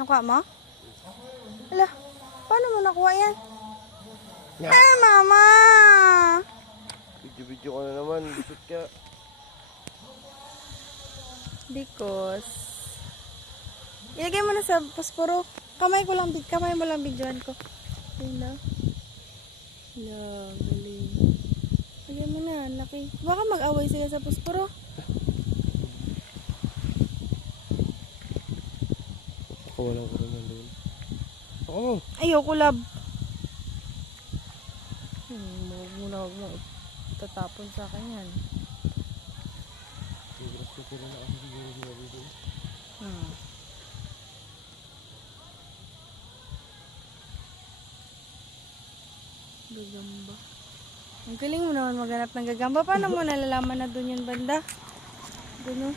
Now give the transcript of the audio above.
Nakuha mo? Ala, paano mo nakuha yan? Yeah. Ah, mama! Video-video ka na naman. Bisot ka. Because... Ilagay mo na sa posporo. Kamay mo lang videoan ko. Ayun na. Hala, galing. Lagay mo na, laki. Baka mag-away sila sa posporo. Ako walang ko rin doon. Ako. Ayoko, lab. Huwag mo tatapon sa akin yan. Siguro ko sila na ako siguro dito. Gagamba. Ang galing mo naman maghanap ng gagamba. Paano mo nalalaman na doon yung banda? Doon, oh.